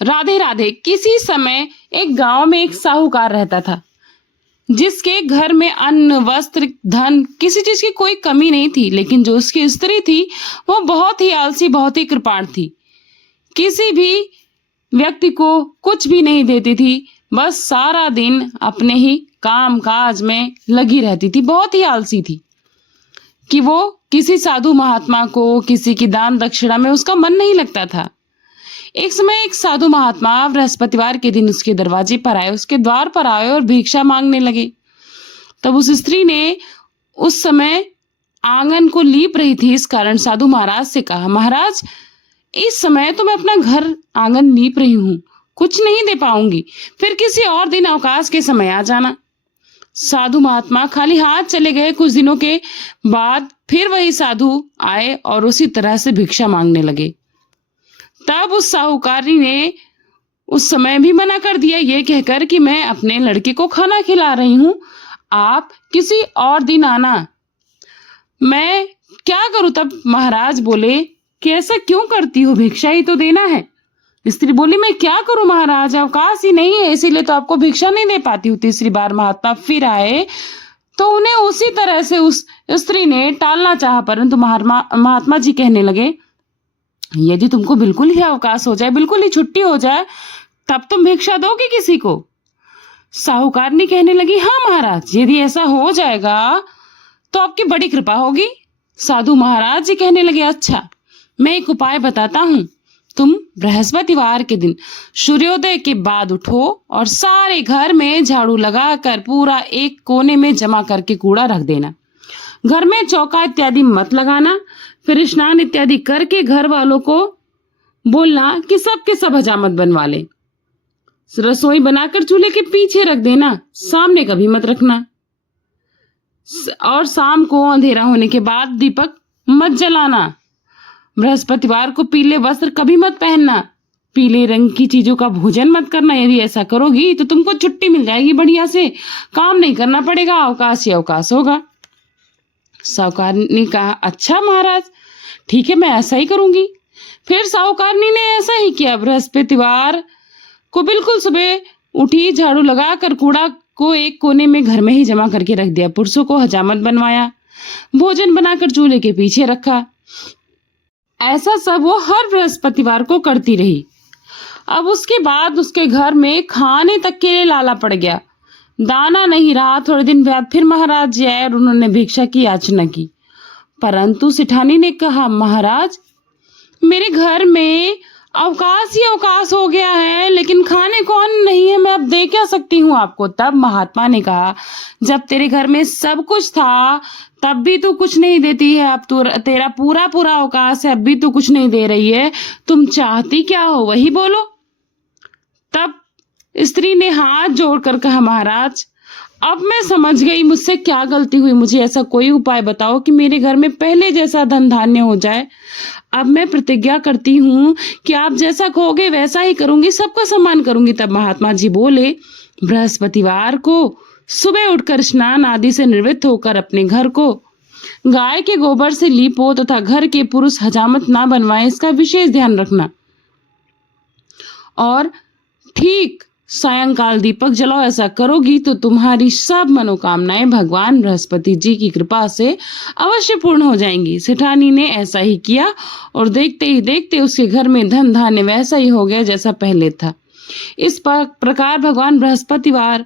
राधे राधे। किसी समय एक गांव में एक साहूकार रहता था, जिसके घर में अन्न, वस्त्र, धन, किसी चीज की कोई कमी नहीं थी। लेकिन जो उसकी स्त्री थी, वो बहुत ही आलसी, बहुत ही कृपाण थी। किसी भी व्यक्ति को कुछ भी नहीं देती थी, बस सारा दिन अपने ही काम काज में लगी रहती थी। बहुत ही आलसी थी कि वो किसी साधु महात्मा को, किसी की दान दक्षिणा में उसका मन नहीं लगता था। एक समय एक साधु महात्मा बृहस्पतिवार के दिन उसके दरवाजे पर आए, उसके द्वार पर आए और भिक्षा मांगने लगे। तब उस स्त्री ने उस समय आंगन को लीप रही थी, इस कारण साधु महाराज से कहा, महाराज, इस समय तो मैं अपना घर आंगन लीप रही हूँ, कुछ नहीं दे पाऊंगी, फिर किसी और दिन अवकाश के समय आ जाना। साधु महात्मा खाली हाथ चले गए। कुछ दिनों के बाद फिर वही साधु आए और उसी तरह से भिक्षा मांगने लगे। तब उस साहूकारी ने उस समय भी मना कर दिया, ये कहकर कि मैं अपने लड़के को खाना खिला रही हूं, आप किसी और दिन आना। मैं क्या करूं? तब महाराज बोले कि ऐसा क्यों करती हो, भिक्षा ही तो देना है। स्त्री बोली, मैं क्या करूं महाराज, अवकाश ही नहीं है, इसीलिए तो आपको भिक्षा नहीं दे पाती हूँ। तीसरी बार महात्मा फिर आए तो उन्हें उसी तरह से उस स्त्री ने टालना चाहा, परंतु महात्मा जी कहने लगे, यदि तुमको बिल्कुल ही अवकाश हो जाए, बिल्कुल ही छुट्टी हो जाए, तब तुम भिक्षा दोगे किसी को? साहूकारनी कहने लगी, हाँ महाराज, यदि ऐसा हो जाएगा तो आपकी बड़ी कृपा होगी। साधु महाराज जी कहने लगे, अच्छा, मैं एक उपाय बताता हूँ। तुम बृहस्पतिवार के दिन सूर्योदय के बाद उठो और सारे घर में झाड़ू लगाकर पूरा एक कोने में जमा करके कूड़ा रख देना। घर में चौका इत्यादि मत लगाना। फिर स्नान इत्यादि करके घर वालों को बोलना कि सब के सब हजामत बनवा ले। रसोई बनाकर चूल्हे के पीछे रख देना, सामने कभी मत रखना। और शाम को अंधेरा होने के बाद दीपक मत जलाना। बृहस्पतिवार को पीले वस्त्र कभी मत पहनना। पीले रंग की चीजों का भोजन मत करना। यदि ऐसा करोगी तो तुमको छुट्टी मिल जाएगी, बढ़िया से काम नहीं करना पड़ेगा, अवकाश ही अवकाश होगा। साहूकारनी कहा, अच्छा महाराज, ठीक है, मैं ऐसा ही करूंगी। फिर साहूकारनी ने ऐसा ही किया। बृहस्पतिवार को बिल्कुल सुबह उठी, झाड़ू लगाकर कूड़ा को एक कोने में घर में ही जमा करके रख दिया। पुरुषों को हजामत बनवाया, भोजन बनाकर चूल्हे के पीछे रखा। ऐसा सब वो हर बृहस्पतिवार को करती रही। अब उसके बाद उसके घर में खाने तक के लिए लाला पड़ गया, दाना नहीं रहा। थोड़े दिन बाद फिर महाराज जी आए और उन्होंने भिक्षा की याचना की, परंतु सिठानी ने कहा, महाराज, मेरे घर में अवकाश ही अवकाश हो गया है, लेकिन खाने को अन्न नहीं है, मैं अब दे क्या सकती हूँ आपको? तब महात्मा ने कहा, जब तेरे घर में सब कुछ था तब भी तू कुछ नहीं देती है, अब तू तेरा पूरा पूरा अवकाश है, अब भी तू कुछ नहीं दे रही है, तुम चाहती क्या हो, वही बोलो। तब स्त्री ने हाथ जोड़कर कहा, महाराज, अब मैं समझ गई मुझसे क्या गलती हुई, मुझे ऐसा कोई उपाय बताओ कि मेरे घर में पहले जैसा धन धान्य हो जाए। अब मैं प्रतिज्ञा करती हूँ कि आप जैसा कहोगे वैसा ही करूंगी, सबका सम्मान करूंगी। तब महात्मा जी बोले, बृहस्पतिवार को सुबह उठकर स्नान आदि से निवृत्त होकर अपने घर को गाय के गोबर से लीपो तथा घर के पुरुष हजामत ना बनवाए, इसका विशेष ध्यान रखना। और ठीक सायंकाल दीपक जलाओ। ऐसा करोगी तो तुम्हारी सब मनोकामनाएं भगवान बृहस्पति जी की कृपा से अवश्य पूर्ण हो जाएंगी। सेठानी ने ऐसा ही किया और देखते ही देखते उसके घर में धन धान्य वैसा ही हो गया जैसा पहले था। इस प्रकार भगवान बृहस्पतिवार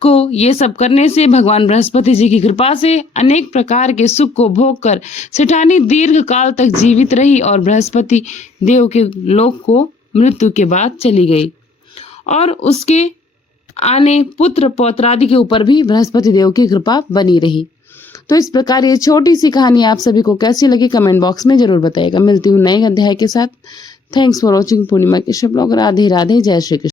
को ये सब करने से, भगवान बृहस्पति जी की कृपा से अनेक प्रकार के सुख को भोग कर सेठानी दीर्घ काल तक जीवित रही और बृहस्पति देव के लोक को मृत्यु के बाद चली गई। और उसके आने पुत्र पौत्रादि के ऊपर भी बृहस्पति देव की कृपा बनी रही। तो इस प्रकार ये छोटी सी कहानी आप सभी को कैसी लगी कमेंट बॉक्स में जरूर बताइएगा। मिलती हूँ नए अध्याय के साथ। Thanks for watching. पूर्णिमा के ब्लॉग। राधे राधे, जय श्री कृष्ण।